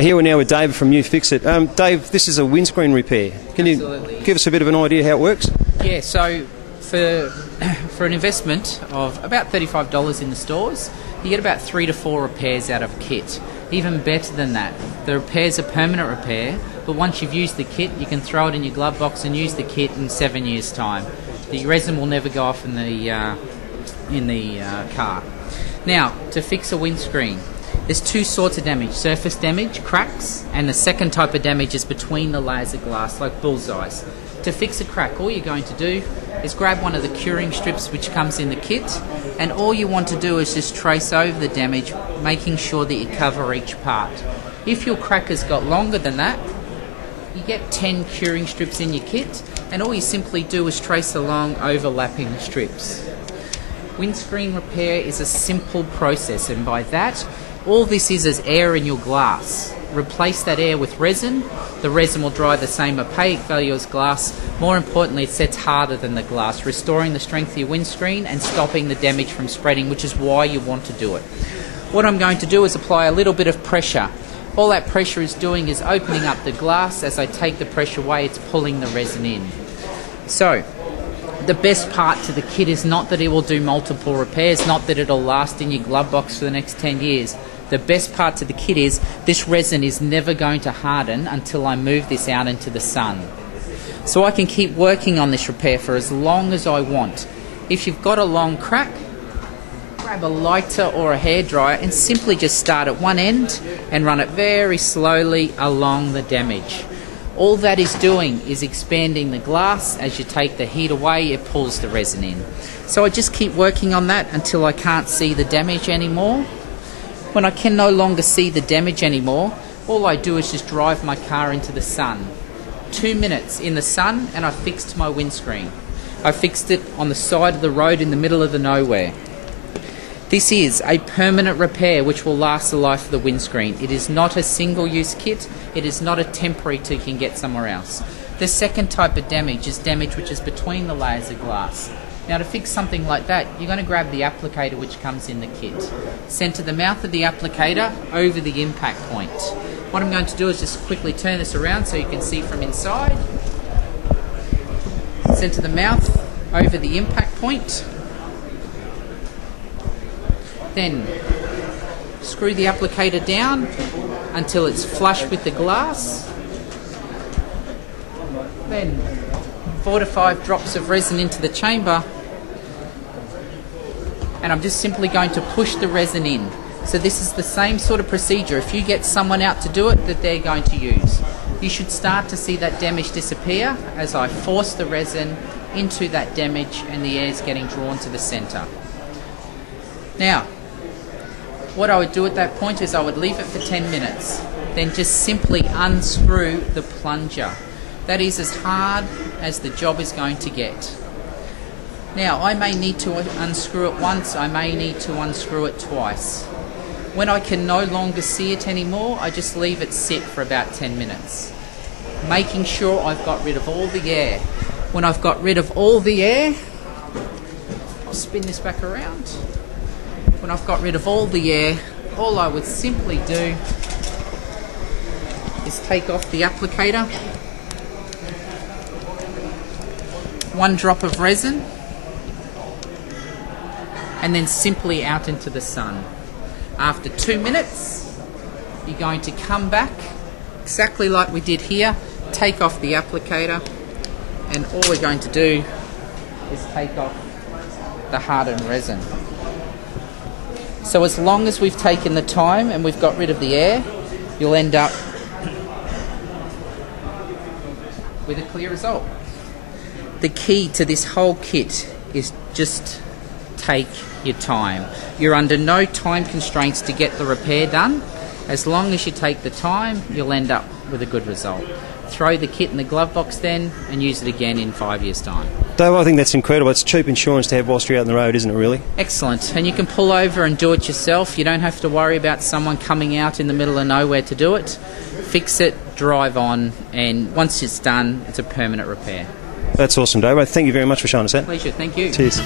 Here we're now with Dave from UFixit. Dave, this is a windscreen repair. Can Absolutely. you give us a bit of an idea how it works? Yeah, so for an investment of about $35 in the stores, you get about 3 to 4 repairs out of a kit. Even better than that, the repair's a permanent repair, but once you've used the kit, you can throw it in your glove box and use the kit in 7 years' time. The resin will never go off in the car. Now, to fix a windscreen, there's 2 sorts of damage: surface damage, cracks, and the second type of damage is between the layers of glass, like bullseyes. To fix a crack, all you're going to do is grab one of the curing strips which comes in the kit, and all you want to do is just trace over the damage, making sure that you cover each part. If your crack has got longer than that, you get 10 curing strips in your kit, and all you simply do is trace along overlapping the strips. Windscreen repair is a simple process, and by that, all this is air in your glass. Replace that air with resin. The resin will dry the same opaque value as glass. More importantly, it sets harder than the glass, restoring the strength of your windscreen and stopping the damage from spreading, which is why you want to do it. What I'm going to do is apply a little bit of pressure. All that pressure is doing is opening up the glass. As I take the pressure away, it's pulling the resin in. So, the best part to the kit is not that it will do multiple repairs, not that it'll last in your glove box for the next 10 years. The best part to the kit is this resin is never going to harden until I move this out into the sun. So I can keep working on this repair for as long as I want. If you've got a long crack, grab a lighter or a hairdryer and simply just start at one end and run it very slowly along the damage. All that is doing is expanding the glass. As you take the heat away, it pulls the resin in. So I just keep working on that until I can't see the damage anymore. When I can no longer see the damage anymore, all I do is just drive my car into the sun. 2 minutes in the sun and I fixed my windscreen. I fixed it on the side of the road in the middle of the nowhere. This is a permanent repair which will last the life of the windscreen. It is not a single-use kit. It is not a temporary till you can get somewhere else. The second type of damage is damage which is between the layers of glass. Now, to fix something like that, you're going to grab the applicator which comes in the kit. Center the mouth of the applicator over the impact point. What I'm going to do is just quickly turn this around so you can see from inside. Center the mouth over the impact point. Then screw the applicator down until it's flush with the glass. Then 4 to 5 drops of resin into the chamber, and I'm just simply going to push the resin in. So this is the same sort of procedure if you get someone out to do it that they're going to use. You should start to see that damage disappear as I force the resin into that damage and the air is getting drawn to the center. Now, what I would do at that point is I would leave it for 10 minutes, then just simply unscrew the plunger. That is as hard as the job is going to get. Now, I may need to unscrew it once, I may need to unscrew it twice. When I can no longer see it anymore, I just leave it sit for about 10 minutes, making sure I've got rid of all the air. When I've got rid of all the air, I'll spin this back around. When I've got rid of all the air, all I would simply do is take off the applicator, 1 drop of resin, and then simply out into the sun. After 2 minutes, you're going to come back exactly like we did here, take off the applicator, and all we're going to do is take off the hardened resin. So as long as we've taken the time and we've got rid of the air, you'll end up with a clear result. The key to this whole kit is just take your time. You're under no time constraints to get the repair done. As long as you take the time, you'll end up with a good result. Throw the kit in the glove box then and use it again in 5 years' time. Dave, I think that's incredible. It's cheap insurance to have whilst you're out on the road, isn't it, really? Excellent. And you can pull over and do it yourself. You don't have to worry about someone coming out in the middle of nowhere to do it. Fix it, drive on, and once it's done, it's a permanent repair. That's awesome, Dave. Thank you very much for showing us that. Pleasure. Thank you. Cheers.